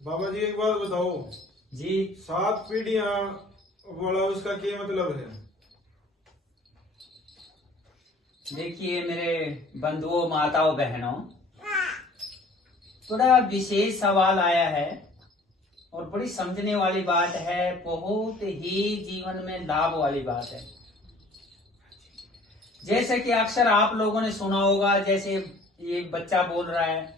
बाबा जी एक बात बताओ जी। 7 पीढ़ियां वाला उसका क्या मतलब है? देखिए मेरे बंधुओं, माताओं, बहनों, थोड़ा विशेष सवाल आया है और बड़ी समझने वाली बात है, बहुत ही जीवन में लाभ वाली बात है। जैसे कि अक्सर आप लोगों ने सुना होगा, जैसे ये बच्चा बोल रहा है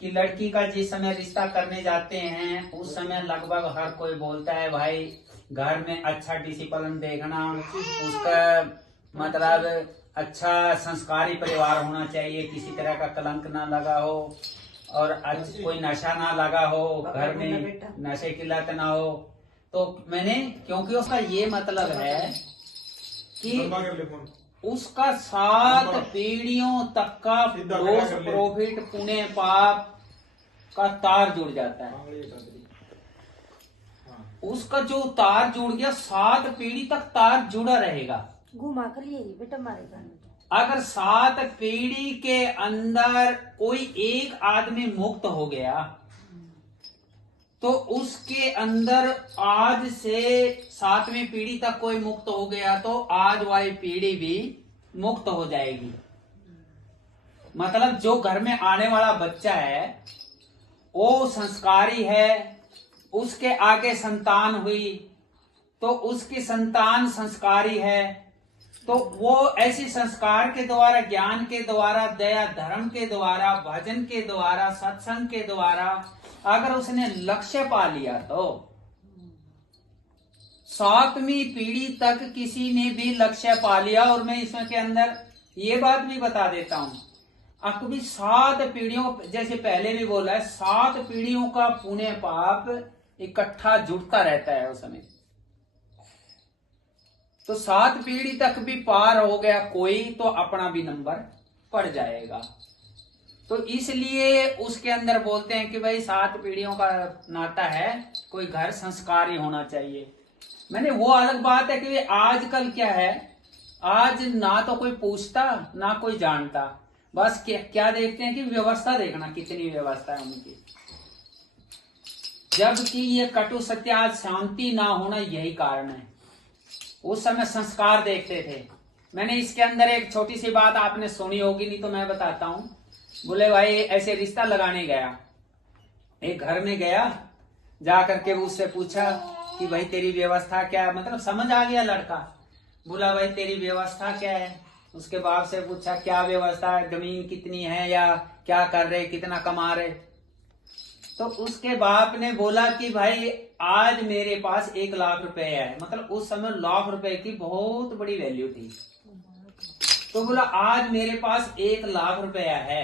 कि लड़की का जिस समय रिश्ता करने जाते हैं उस समय लगभग हर कोई बोलता है भाई घर में अच्छा डिसिप्लिन देखना, उसका मतलब अच्छा संस्कारी परिवार होना चाहिए, किसी तरह का कलंक ना लगा हो और कोई नशा ना लगा हो, घर में नशे की लत ना हो। तो मैंने, क्योंकि उसका ये मतलब है कि उसका 7 पीढ़ियों तक का दोष, प्रॉफिट, पुण्य, पाप का तार जुड़ जाता है। उसका जो तार जुड़ गया 7 पीढ़ी तक तार जुड़ा रहेगा। घुमा कर लिए बेटा मारेगा। अगर 7 पीढ़ी के अंदर कोई एक आदमी मुक्त हो गया तो उसके अंदर आज से 7वीं पीढ़ी तक कोई मुक्त हो गया तो आज वाली पीढ़ी भी मुक्त हो जाएगी। मतलब जो घर में आने वाला बच्चा है वो संस्कारी है, उसके आगे संतान हुई तो उसकी संतान संस्कारी है, तो वो ऐसी संस्कार के द्वारा, ज्ञान के द्वारा, दया धर्म के द्वारा, भजन के द्वारा, सत्संग के द्वारा अगर उसने लक्ष्य पा लिया तो 7वीं पीढ़ी तक किसी ने भी लक्ष्य पा लिया। और मैं इसमें के अंदर ये बात भी बता देता हूं, अकभी 7 पीढ़ियों, जैसे पहले भी बोला है, 7 पीढ़ियों का पुण्य पाप इकट्ठा जुड़ता रहता है उस समय। तो 7 पीढ़ी तक भी पार हो गया कोई तो अपना भी नंबर पड़ जाएगा। तो इसलिए उसके अंदर बोलते हैं कि भाई 7 पीढ़ियों का नाता है, कोई घर संस्कारी होना चाहिए। मैंने वो अलग बात है कि आजकल क्या है, आज ना तो कोई पूछता ना कोई जानता, बस क्या देखते हैं कि व्यवस्था देखना, कितनी व्यवस्था है उनकी। जबकि ये कटु सत्य, आज शांति ना होना यही कारण है। उस समय संस्कार देखते थे। मैंने इसके अंदर एक छोटी सी बात आपने सुनी होगी, नहीं तो मैं बताता हूं। बोले भाई ऐसे रिश्ता लगाने गया, एक घर में गया, जा करके उससे पूछा कि भाई तेरी व्यवस्था क्या है, मतलब समझ आ गया लड़का। बोला भाई तेरी व्यवस्था क्या है। उसके बाप से पूछा क्या व्यवस्था है, जमीन कितनी है या क्या कर रहे, कितना कमा रहे। तो उसके बाप ने बोला कि भाई आज मेरे पास 1 लाख रुपए है, मतलब उस समय लाख रुपए की बहुत बड़ी वैल्यू थी। तो बोला आज मेरे पास 1 लाख रुपया है।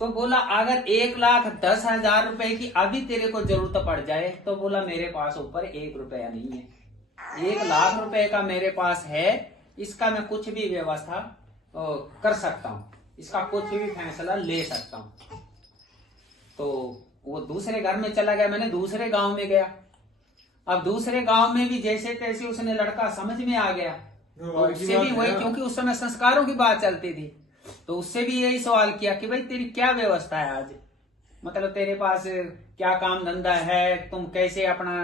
तो बोला अगर 1,10,000 रुपए की अभी तेरे को जरूरत पड़ जाए, तो बोला मेरे पास ऊपर 1 रुपया नहीं है, 1 लाख रुपए का मेरे पास है, इसका मैं कुछ भी व्यवस्था कर सकता हूं, इसका कुछ भी फैसला ले सकता हूं। तो वो दूसरे घर में चला गया, मैंने दूसरे गांव में गया। अब दूसरे गांव में भी जैसे तैसे उसने लड़का समझ में आ गया, तो उससे भी वही, क्योंकि उस समय संस्कारों की बात चलती थी, तो उससे भी यही सवाल किया कि भाई तेरी क्या व्यवस्था है आज, मतलब तेरे पास क्या काम धंधा है, तुम कैसे अपना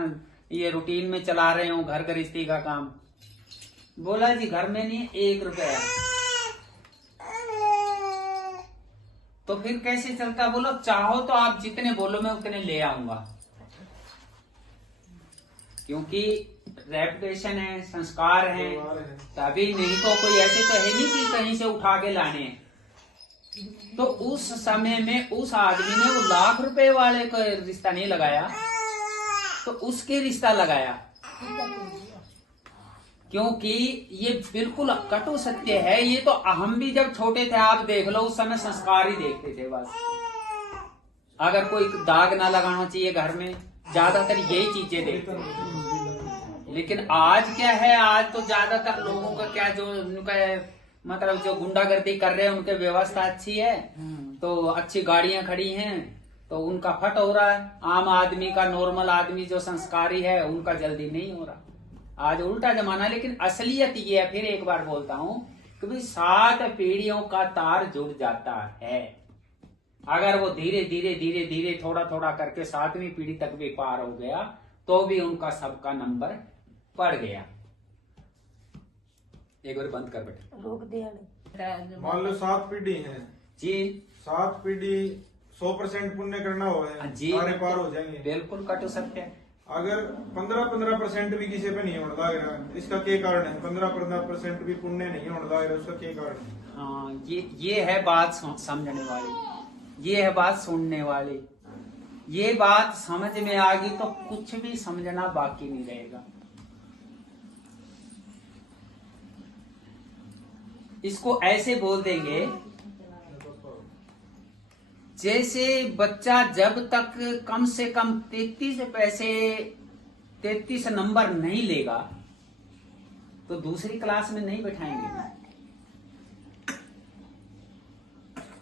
ये रूटीन में चला रहे हो घर गृहस्थी का काम। बोला जी घर में नहीं 1 रुपया। तो फिर कैसे चलता। बोलो चाहो तो आप जितने बोलो मैं उतने ले आऊंगा, क्योंकि रेपुटेशन है, संस्कार है, तभी, नहीं तो कोई ऐसे तो है नहीं कि कहीं से उठा के लाने हैं। तो उस समय में उस आदमी ने वो लाख रुपए वाले का रिश्ता नहीं लगाया, तो उसके रिश्ता लगाया, क्योंकि ये बिल्कुल कटु सत्य है। ये तो हम भी जब छोटे थे, आप देख लो, उस समय संस्कार ही देखते थे बस। अगर कोई दाग ना लगाना चाहिए घर में, ज्यादातर यही चीजें देखते हैं। लेकिन आज क्या है, आज तो ज्यादातर लोगों का क्या, जो उनका मतलब जो गुंडागर्दी कर रहे हैं उनके व्यवस्था अच्छी है, तो अच्छी गाड़ियां खड़ी हैं, तो उनका फट हो रहा है। आम आदमी का, नॉर्मल आदमी जो संस्कारी है उनका जल्दी नहीं हो रहा। आज उल्टा जमाना। लेकिन असलियत ये है, फिर एक बार बोलता हूं कि भाई 7 पीढ़ियों का तार जुड़ जाता है। अगर वो धीरे धीरे धीरे धीरे थोड़ा थोड़ा करके 7वीं पीढ़ी तक भी पार हो गया तो भी उनका सबका नंबर पड़ गया। एक बार बंद कर बेटा। रोक दिया मान लो 7 पीढ़ी है जी 7 पीढ़ी 100% पुण्य करना हो है जी सारे पार हो जाएंगे। बिल्कुल कटो सत्य है। अगर 15% भी किसी पे नहीं होने लग रहा इसका क्या कारण है? 15% भी पुण्य नहीं होने लग रहा उसका क्या कारण है? हाँ ये है बात समझने वाली, ये है बात सुनने वाली। ये बात समझ में आ गई तो कुछ भी समझना बाकी नहीं रहेगा। इसको ऐसे बोल देंगे जैसे बच्चा जब तक कम से कम 33 नंबर नहीं लेगा तो दूसरी क्लास में नहीं बैठाएंगे।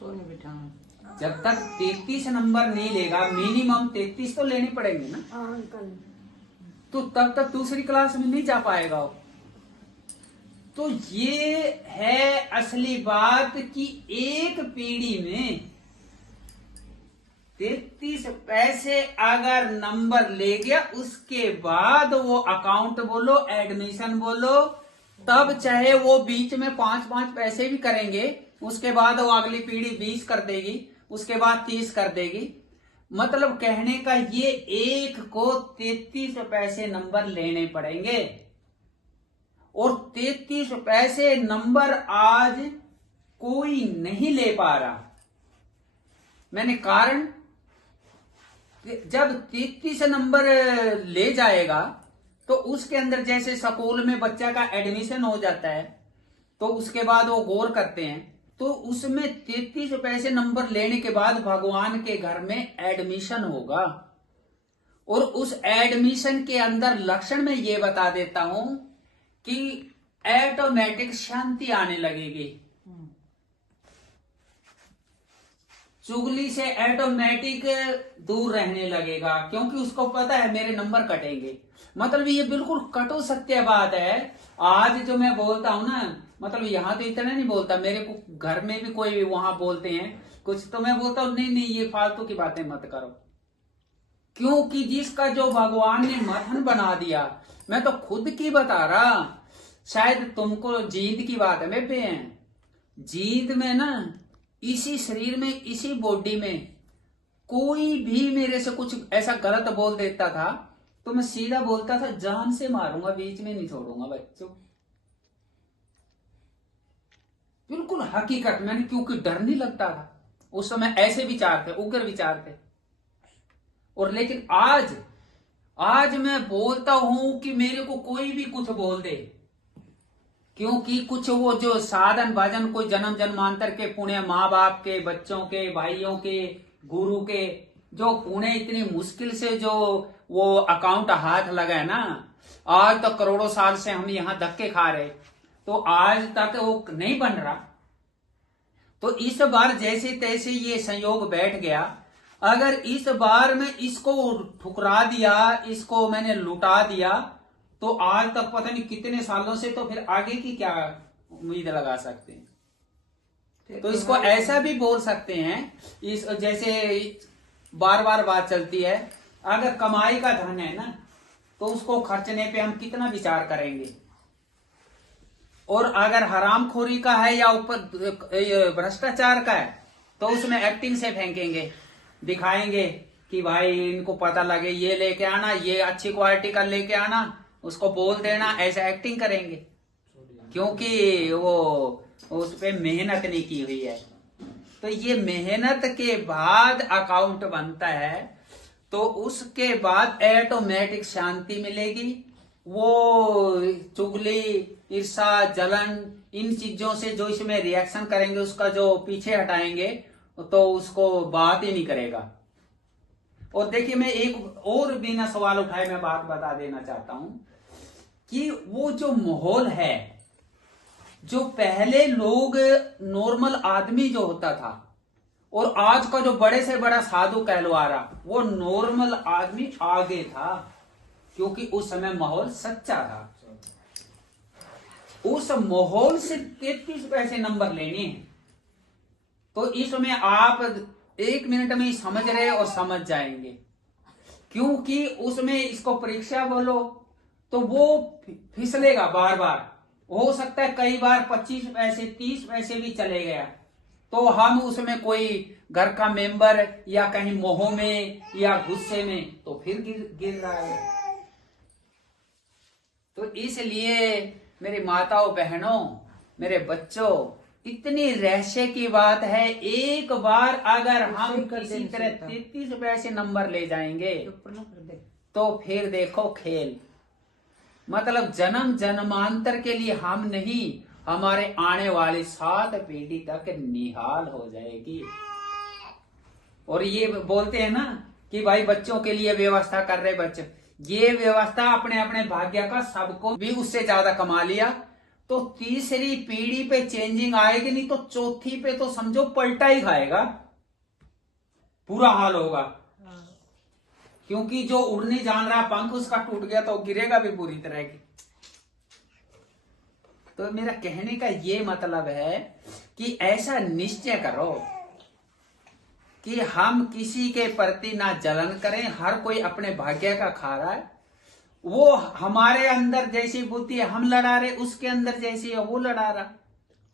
तो नहीं बिठाना। जब तक 33 नंबर नहीं लेगा, मिनिमम 33 तो लेने पड़ेंगे ना, हाँ अंकल। तो तब तक दूसरी क्लास में नहीं जा पाएगा। तो ये है असली बात कि एक पीढ़ी में 33 पैसे अगर नंबर ले गया उसके बाद वो अकाउंट बोलो एडमिशन बोलो, तब चाहे वो बीच में 5-5 पैसे भी करेंगे, उसके बाद वो अगली पीढ़ी 20 कर देगी, उसके बाद 30 कर देगी। मतलब कहने का ये एक को 33 पैसे नंबर लेने पड़ेंगे और 33 पैसे नंबर आज कोई नहीं ले पा रहा। मैंने कारण जब 33 नंबर ले जाएगा तो उसके अंदर जैसे स्कूल में बच्चा का एडमिशन हो जाता है तो उसके बाद वो गौर करते हैं तो उसमें 33 पैसे नंबर लेने के बाद भगवान के घर में एडमिशन होगा। और उस एडमिशन के अंदर लक्षण में ये बता देता हूं कि ऑटोमेटिक शांति आने लगेगी, चुगली से ऑटोमेटिक दूर रहने लगेगा, क्योंकि उसको पता है मेरे नंबर कटेंगे। मतलब ये बिल्कुल कटु सत्य बात है। आज जो मैं बोलता हूं ना, मतलब यहाँ तो इतना नहीं बोलता, मेरे को घर में भी कोई वहां बोलते हैं कुछ तो मैं बोलता हूं नहीं ये फालतू की बातें मत करो, क्योंकि जिसका जो भगवान ने मथन बना दिया, मैं तो खुद की बता रहा, शायद तुमको जींद की बात है बेबे, जींद में ना इसी शरीर में इसी बॉडी में कोई भी मेरे से कुछ ऐसा गलत बोल देता था तो मैं सीधा बोलता था जान से मारूंगा, बीच में नहीं छोड़ूंगा बच्चों। बिल्कुल हकीकत, मैंने क्योंकि डर नहीं लगता था उस समय, ऐसे विचार थे, उग्र विचार थे। और लेकिन आज मैं बोलता हूं कि मेरे को कोई भी कुछ बोल दे, क्योंकि कुछ वो जो साधन भजन कोई जन्म जन्मांतर के पुण्य, माँ बाप के, बच्चों के, भाइयों के, गुरु के जो पुण्य इतनी मुश्किल से जो वो अकाउंट हाथ लगा है ना, आज तो करोड़ों साल से हम यहां धक्के खा रहे तो आज तक वो नहीं बन रहा। तो इस बार जैसे तैसे ये संयोग बैठ गया, अगर इस बार में इसको ठुकरा दिया, इसको मैंने लुटा दिया तो आज तक पता नहीं कितने सालों से तो फिर आगे की क्या उम्मीद लगा सकते हैं। तो इसको ऐसा भी बोल सकते हैं, इस जैसे बार बार बात चलती है, अगर कमाई का धन है ना तो उसको खर्चने पे हम कितना विचार करेंगे, और अगर हरामखोरी का है या ऊपर भ्रष्टाचार का है तो उसमें एक्टिंग से फेंकेंगे, दिखाएंगे कि भाई इनको पता लगे, ये लेके आना, ये अच्छी क्वालिटी का लेके आना, उसको बोल देना, ऐसा एक्टिंग करेंगे क्योंकि वो उस पे मेहनत नहीं की हुई है। तो ये मेहनत के बाद अकाउंट बनता है तो उसके बाद ऑटोमेटिक शांति मिलेगी। वो चुगली, ईर्षा, जलन, इन चीजों से जो इसमें रिएक्शन करेंगे उसका जो पीछे हटाएंगे तो उसको बात ही नहीं करेगा। और देखिए मैं एक और बिना सवाल उठाए मैं बात बता देना चाहता हूं कि वो जो माहौल है, जो पहले लोग नॉर्मल आदमी जो होता था और आज का जो बड़े से बड़ा साधु कहलवा रहा, वो नॉर्मल आदमी आगे था क्योंकि उस समय माहौल सच्चा था। उस माहौल से 33 पैसे नंबर लेने हैं तो इसमें आप 1 मिनट में ही समझ रहे और समझ जाएंगे, क्योंकि उसमें इसको परीक्षा बोलो तो वो फिसलेगा बार बार। हो सकता है कई बार 25 पैसे 30 पैसे भी चले गया, तो हम उसमें कोई घर का मेंबर या कहीं मोह में या गुस्से में तो फिर गिर रहा है। तो इसलिए मेरी माताओं बहनों, मेरे बच्चों, इतनी रहस्य की बात है, एक बार अगर हम किसी तरह 33 पैसे नंबर ले जाएंगे ऊपर ना कर दे। तो फिर देखो खेल, मतलब जन्म जन्मांतर के लिए हम नहीं, हमारे आने वाली 7 पीढ़ी तक निहाल हो जाएगी। और ये बोलते हैं ना कि भाई बच्चों के लिए व्यवस्था कर रहे बच्चे, ये व्यवस्था अपने अपने भाग्य का, सबको भी उससे ज्यादा कमा लिया तो तीसरी पीढ़ी पे चेंजिंग आएगी नहीं, तो चौथी पे तो समझो पलटा ही खाएगा, बुरा हाल होगा। क्योंकि जो उड़ने जान रहा पंख उसका टूट गया तो गिरेगा भी बुरी तरह की। तो मेरा कहने का ये मतलब है कि ऐसा निश्चय करो कि हम किसी के प्रति ना जलन करें, हर कोई अपने भाग्य का खा रहा है, वो हमारे अंदर जैसी बुद्धि है हम लड़ा रहे, उसके अंदर जैसी है वो लड़ा रहा,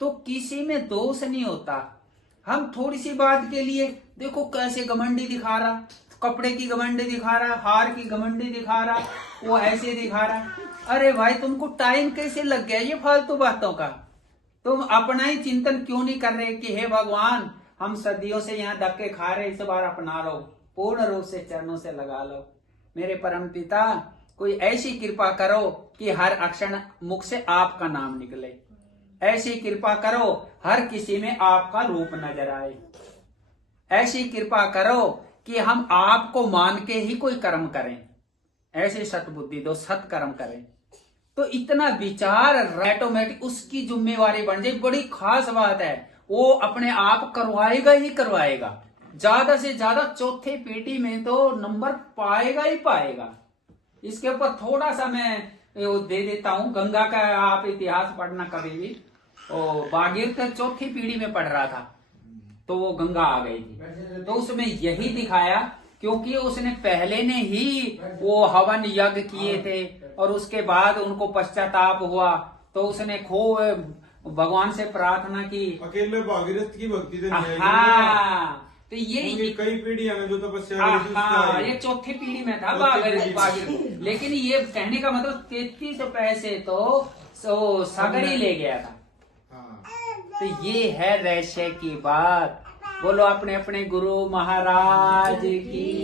तो किसी में दोष नहीं होता। हम थोड़ी सी बात के लिए देखो कैसे घमंडी दिखा रहा, कपड़े की घमंडी दिखा रहा, हार की घमंडी दिखा रहा, वो ऐसे दिखा रहा। अरे भाई तुमको टाइम कैसे लग गया ये फालतू बातों का? तुम अपना ही चिंतन क्यों नहीं कर रहे कि हे भगवान, हम सदियों से यहाँ धक्के खा रहे, इस बार अपना लो, पूर्ण रूप से चरणों से लगा लो। मेरे परम पिता, कोई ऐसी कृपा करो कि हर अक्षण मुख से आपका नाम निकले, ऐसी कृपा करो हर किसी में आपका रूप नजर आए, ऐसी कृपा करो कि हम आपको मान के ही कोई कर्म करें, ऐसी सतबुद्धि दो, सत्कर्म करें। तो इतना विचार ऑटोमेटिक उसकी जिम्मेवारी बन जाए। बड़ी खास बात है, वो अपने आप करवाएगा ही करवाएगा, ज्यादा से ज्यादा चौथे पेटी में तो नंबर पाएगा ही पाएगा। इसके ऊपर थोड़ा सा मैं दे देता हूं, गंगा का आप इतिहास पढ़ना कभी भी। भागीरथ चौथी पीढ़ी में पढ़ रहा था तो वो गंगा आ गई थी, तो उसमें यही दिखाया, क्योंकि उसने पहले ने ही वो हवन यज्ञ किए थे और उसके बाद उनको पश्चाताप हुआ, तो उसने खूब भगवान से प्रार्थना की। अकेले भागीरथ की भक्ति तो नहीं है। हाँ, तो ये कई पीढ़ियां में जो तपस्या ये चौथी पीढ़ी में था भागीरथ। लेकिन ये कहने का मतलब 33 पैसे तो सागर ही ले गया था। तो ये है रहस्य की बात। बोलो अपने अपने गुरु महाराज की।